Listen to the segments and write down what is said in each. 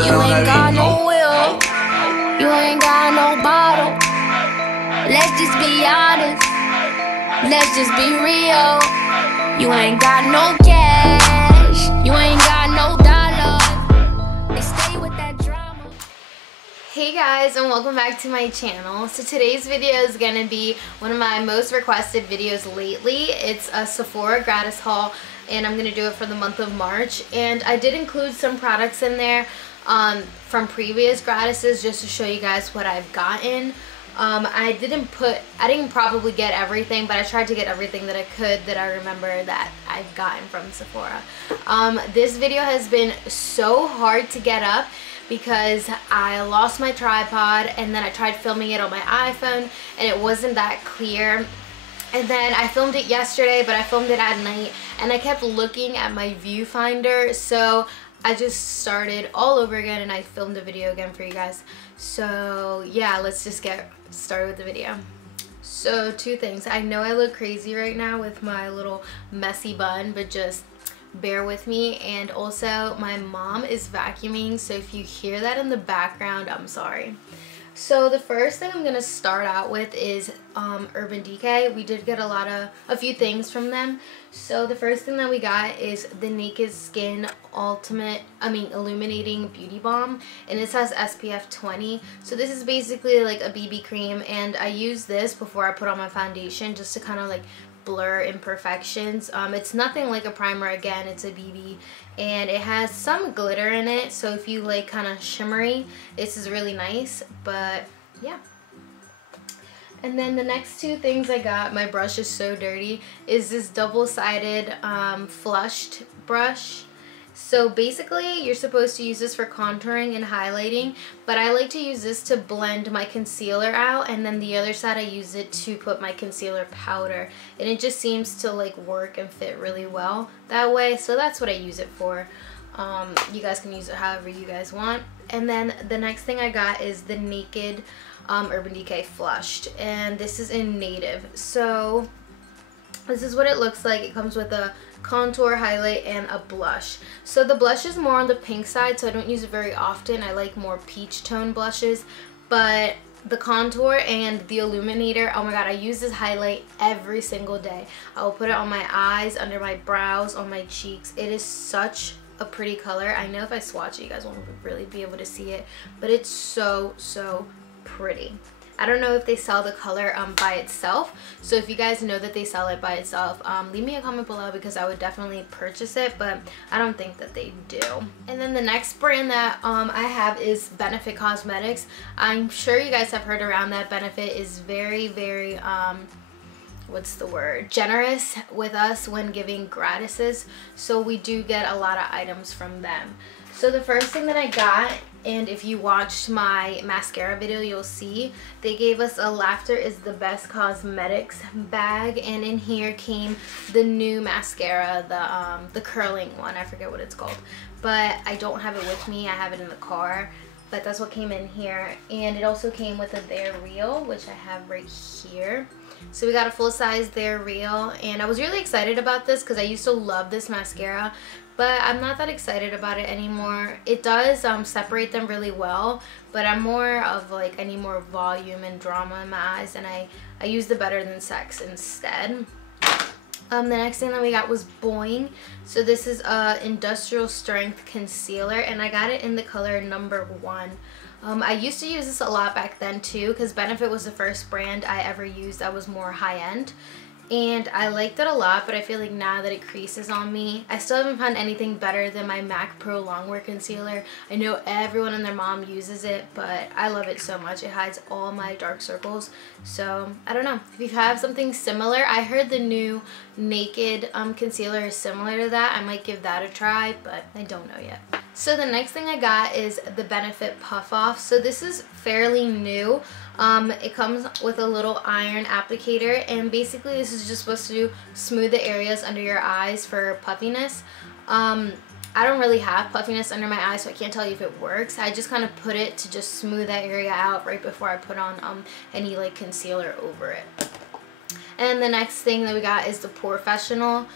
You ain't got no will, you ain't got no bottle. Let's just be honest, let's just be real. You ain't got no cash, you ain't got no dollar. They stay with that drama. Hey guys, and welcome back to my channel. So today's video is gonna be one of my most requested videos lately. It's a Sephora Gratis haul, and I'm gonna do it for the month of March. And I did include some products in there from previous gratises just to show you guys what I've gotten. I didn't probably get everything, but I tried to get everything that I could that I remember that I've gotten from Sephora. This video has been so hard to get up because I lost my tripod, and then I tried filming it on my iPhone and it wasn't that clear. And then I filmed it yesterday, but I filmed it at night, and I kept looking at my viewfinder, so I just started all over again and I filmed a video again for you guys. So yeah, let's just get started with the video. So two things. I know I look crazy right now with my little messy bun, but just bear with me. And also my mom is vacuuming, so if you hear that in the background, I'm sorry. So the first thing I'm gonna start out with is Urban Decay. We did get a few things from them. So the first thing that we got is the Naked Skin Illuminating Beauty Balm, and it says SPF 20. So this is basically like a BB cream, and I use this before I put on my foundation just to kind of like blur imperfections. It's nothing like a primer. Again, it's a BB, and it has some glitter in it, so if you like kind of shimmery, this is really nice. But yeah. And then the next two things I got, my brush is so dirty, is this double-sided flushed brush. So basically you're supposed to use this for contouring and highlighting, but I like to use this to blend my concealer out, and then the other side I use it to put my concealer powder, and it just seems to like work and fit really well that way. So that's what I use it for. You guys can use it however you guys want. And then the next thing I got is the Naked Urban Decay Flushed, and this is in Native. So this is what it looks like. It comes with a contour, highlight, and a blush. So the blush is more on the pink side, so I don't use it very often. I like more peach tone blushes, but the contour and the illuminator, oh my god, I use this highlight every single day. I will put it on my eyes, under my brows, on my cheeks. It is such a pretty color. I know if I swatch it, you guys won't really be able to see it, but it's so pretty. I don't know if they sell the color by itself, so if you guys know that they sell it by itself, leave me a comment below, because I would definitely purchase it, but I don't think that they do. And then the next brand that I have is Benefit Cosmetics. I'm sure you guys have heard around that Benefit is very what's the word, generous with us when giving gratises, so we do get a lot of items from them. So the first thing that I got, and if you watched my mascara video, you'll see they gave us a Laughter is the Best Cosmetics bag, and in here came the new mascara, the curling one. I forget what it's called, but I don't have it with me. I have it in the car, but that's what came in here. And it also came with a They're Real, which I have right here. So we got a full-size They're Real, and I was really excited about this because I used to love this mascara, but I'm not that excited about it anymore. It does separate them really well, but I'm more of like, I need more volume and drama in my eyes, and I use the Better Than Sex instead. The next thing that we got was Boing. So this is a industrial strength concealer, and I got it in the color number 1. I used to use this a lot back then too, because Benefit was the first brand I ever used that was more high-end, and I liked it a lot. But I feel like now that it creases on me, I still haven't found anything better than my MAC Pro Longwear Concealer. I know everyone and their mom uses it, but I love it so much. It hides all my dark circles. So I don't know if you have something similar. I heard the new Naked concealer is similar to that. I might give that a try, but I don't know yet. So the next thing I got is the Benefit Puff Off. So this is fairly new. It comes with a little iron applicator, and basically this is just supposed to smooth the areas under your eyes for puffiness. I don't really have puffiness under my eyes, so I can't tell you if it works. I just kind of put it to just smooth that area out right before I put on any like concealer over it. And the next thing that we got is the Porefessional.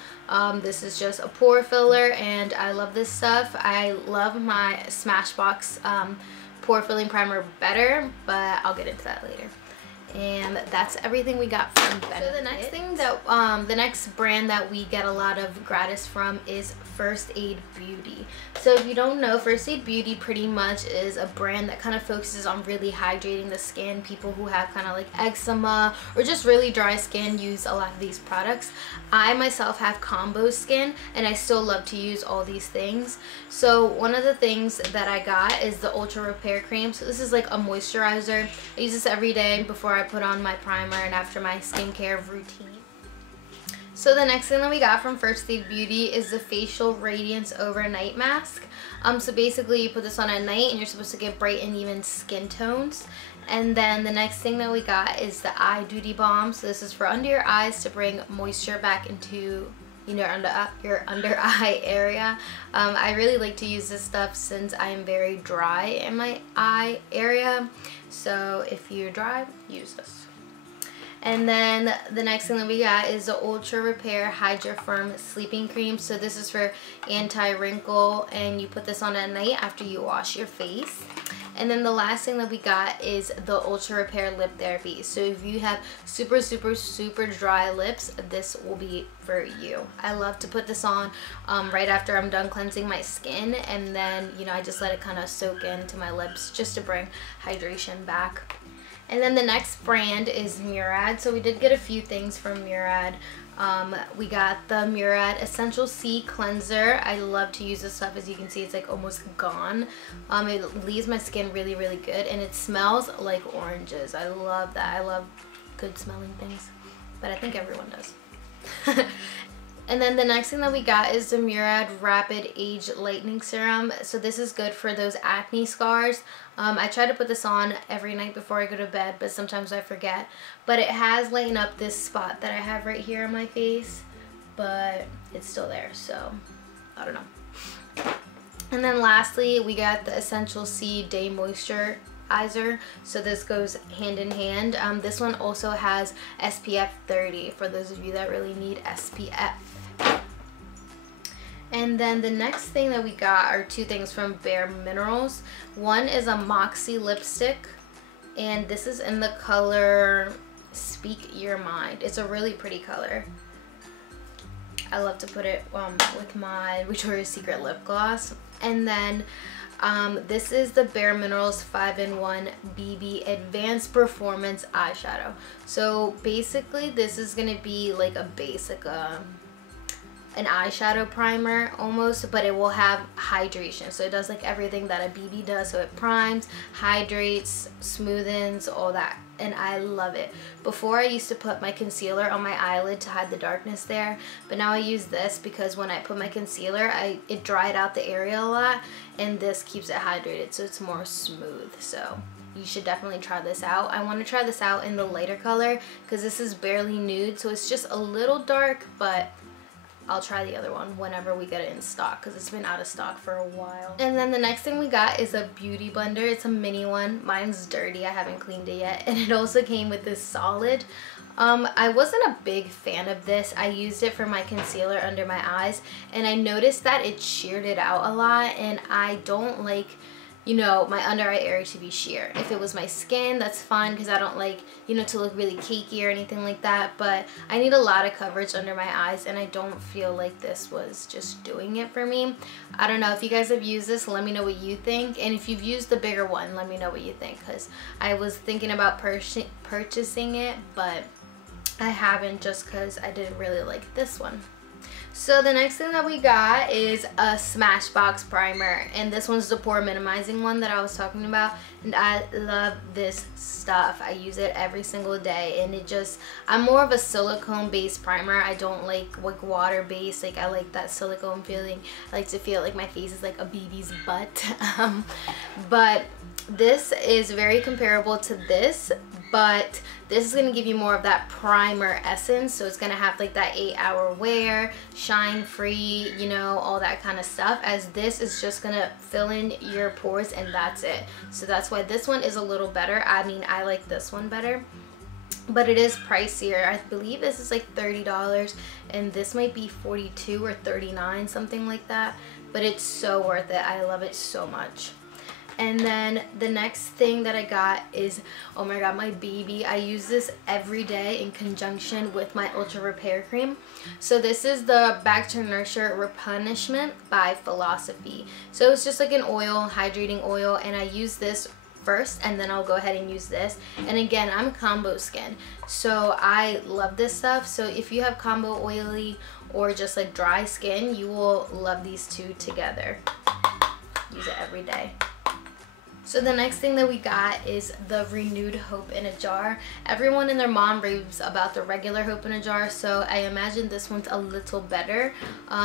This is just a pore filler, and I love this stuff. I love my Smashbox pore filling primer better, but I'll get into that later. And that's everything we got from Benefit. So the next thing that the next brand that we get a lot of gratis from is First Aid Beauty. So if you don't know, First Aid Beauty pretty much is a brand that kind of focuses on really hydrating the skin. People who have kind of like eczema or just really dry skin use a lot of these products. I myself have combo skin, and I still love to use all these things. So one of the things that I got is the Ultra Repair Cream. So this is like a moisturizer. I use this every day before I put on my primer and after my skincare routine. So the next thing that we got from First Aid Beauty is the Facial Radiance Overnight Mask. So basically you put this on at night and you're supposed to get bright and even skin tones. And then the next thing that we got is the Eye Duty Balm. So this is for under your eyes to bring moisture back into your under eye area. I really like to use this stuff since I am very dry in my eye area. So if you're dry, use this. And then the next thing that we got is the Ultra Repair Hydra Firm Sleeping Cream. So this is for anti-wrinkle, and you put this on at night after you wash your face. And then the last thing that we got is the Ultra Repair Lip Therapy. So if you have super dry lips, this will be for you. I love to put this on right after I'm done cleansing my skin, and then I just let it kind of soak into my lips just to bring hydration back. And then the next brand is Murad. So we did get a few things from Murad. We got the Murad Essential C Cleanser. I love to use this stuff. As you can see, it's like almost gone. It leaves my skin really good, and it smells like oranges. I love that. I love good smelling things, but I think everyone does. And then the next thing that we got is the Murad Rapid Age Lightening Serum. So this is good for those acne scars. I try to put this on every night before I go to bed, but sometimes I forget. But it has lightened up this spot that I have right here on my face, but it's still there, so I don't know. And then lastly, we got the Essential C Day Moisturizer. So this goes hand in hand. This one also has SPF 30 for those of you that really need SPF. And then the next thing that we got are two things from Bare Minerals. One is a Moxie lipstick, and this is in the color Speak Your Mind. It's a really pretty color. I love to put it with my Victoria's Secret lip gloss. And then this is the Bare Minerals 5-in-1 BB Advanced Performance Eyeshadow. So basically this is going to be like a basic an eyeshadow primer almost, but it will have hydration. So it does like everything that a BB does. So it primes, hydrates, smoothens, all that. And I love it. Before I used to put my concealer on my eyelid to hide the darkness there, but now I use this because when I put my concealer, it dried out the area a lot, and this keeps it hydrated, so it's more smooth. So you should definitely try this out. I want to try this out in the lighter color because this is barely nude, so it's just a little dark, but I'll try the other one whenever we get it in stock because it's been out of stock for a while. And then the next thing we got is a beauty blender. It's a mini one. Mine's dirty. I haven't cleaned it yet. And it also came with this solid. I wasn't a big fan of this. I used it for my concealer under my eyes, and I noticed that it sheared it out a lot, and I don't like my under eye area to be sheer. If it was my skin, that's fine because I don't like, to look really cakey or anything like that, but I need a lot of coverage under my eyes, and I don't feel like this was just doing it for me. I don't know if you guys have used this, let me know what you think, and if you've used the bigger one, let me know what you think, because I was thinking about purchasing it, but I haven't just because I didn't really like this one. So the next thing that we got is a Smashbox primer, and this one's the pore minimizing one that I was talking about, and I love this stuff. I use it every single day, and I'm more of a silicone based primer. I don't like water based. Like I like that silicone feeling. I like to feel like my face is like a baby's butt. But this is very comparable to this, but this is going to give you more of that primer essence. So it's going to have like that 8-hour wear, shine free, all that kind of stuff, as this is just going to fill in your pores and that's it. So that's why this one is a little better. I mean, I like this one better. but it is pricier. I believe this is like $30 and this might be $42 or $39, something like that, but it's so worth it. I love it so much. And then the next thing that I got is, oh my god, my baby. I use this every day in conjunction with my Ultra Repair Cream. So this is the Back to Nurture Replenishment by Philosophy. So it's just like an oil, hydrating oil, and I use this first and then I'll go ahead and use this. And again, I'm combo skin, so I love this stuff. So if you have combo oily or just like dry skin, you will love these two together. Use it every day. So the next thing that we got is the Renewed Hope in a Jar. Everyone and their mom raves about the regular Hope in a Jar, so I imagine this one's a little better.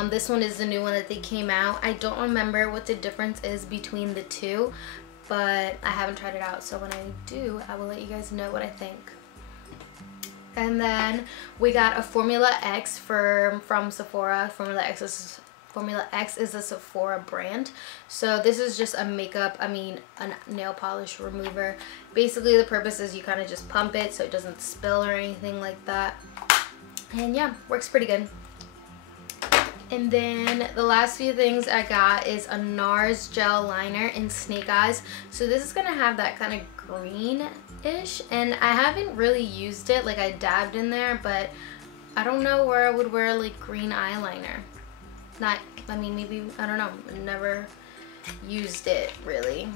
This one is the new one that they came out. I don't remember what the difference is between the two, but I haven't tried it out, so when I do, I will let you guys know what I think. And then we got a Formula X from Sephora. Formula X is a Sephora brand. So this is just a a nail polish remover. Basically the purpose is you kind of just pump it so it doesn't spill or anything like that. And yeah, works pretty good. And then the last few things I got is a NARS gel liner in Snake Eyes. So this is gonna have that kind of greenish, and I haven't really used it. Like, I dabbed in there, but I don't know where I would wear like green eyeliner. Maybe, I don't know, never used it really.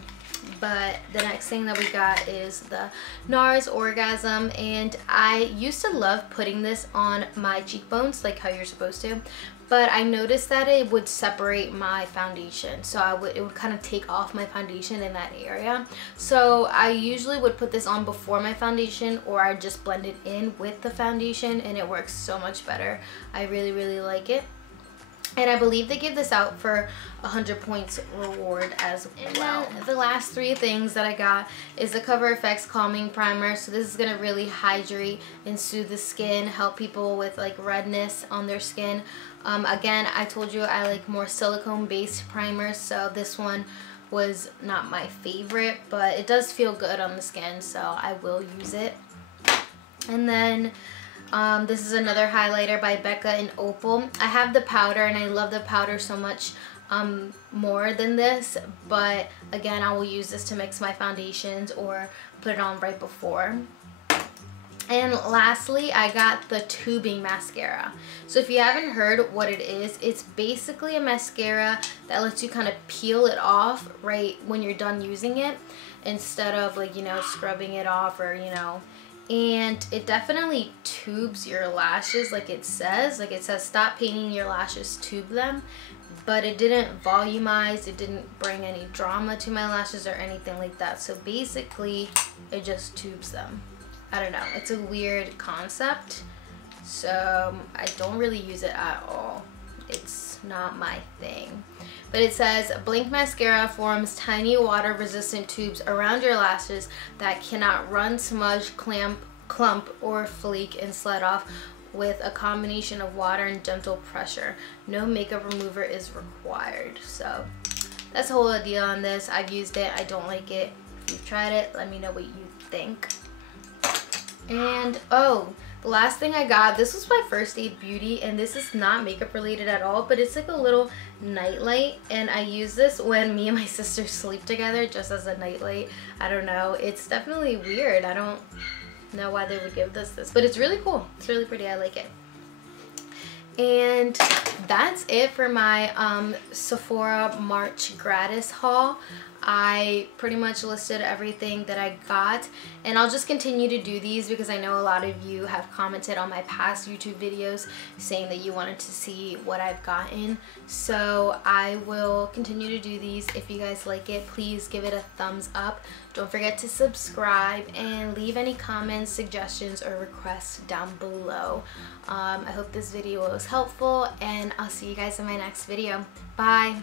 But the next thing that we got is the NARS Orgasm, and I used to love putting this on my cheekbones like how you're supposed to, but I noticed that it would separate my foundation, so it would kind of take off my foundation in that area. So I usually would put this on before my foundation, or I just blend it in with the foundation, and it works so much better. I really like it. And I believe they give this out for 100 points reward as well. And the last three things that I got is the Cover FX Calming Primer. So this is going to really hydrate and soothe the skin, help people with like redness on their skin. Again, I told you I like more silicone based primers, so this one was not my favorite, but it does feel good on the skin, so I will use it. And then this is another highlighter by Becca and Opal. I have the powder and I love the powder so much more than this, but again, I will use this to mix my foundations or put it on right before. And lastly, I got the tubing mascara. So if you haven't heard what it is, it's basically a mascara that lets you kind of peel it off right when you're done using it, instead of like, you know, scrubbing it off, or, you know. And it definitely tubes your lashes, like it says stop painting your lashes, tube them. But it didn't volumize, it didn't bring any drama to my lashes or anything like that. So basically it just tubes them. I don't know, it's a weird concept, so I don't really use it at all. It's not my thing. But it says Blink Mascara forms tiny water resistant tubes around your lashes that cannot run, smudge, clump or flake and slide off with a combination of water and gentle pressure. No makeup remover is required. So that's the whole idea on this. I've used it, I don't like it. If you've tried it, let me know what you think. And oh, the last thing I got, this was my First Aid Beauty, and this is not makeup related at all, but it's like a little nightlight, and I use this when me and my sister sleep together just as a nightlight. I don't know, it's definitely weird. I don't know why they would give this, but it's really cool. It's really pretty, I like it. And that's it for my Sephora March gratis haul. I pretty much listed everything that I got, and I'll just continue to do these because I know a lot of you have commented on my past YouTube videos saying that you wanted to see what I've gotten. So I will continue to do these. If you guys like it, please give it a thumbs up. Don't forget to subscribe and leave any comments, suggestions, or requests down below. I hope this video was helpful, and I'll see you guys in my next video. Bye!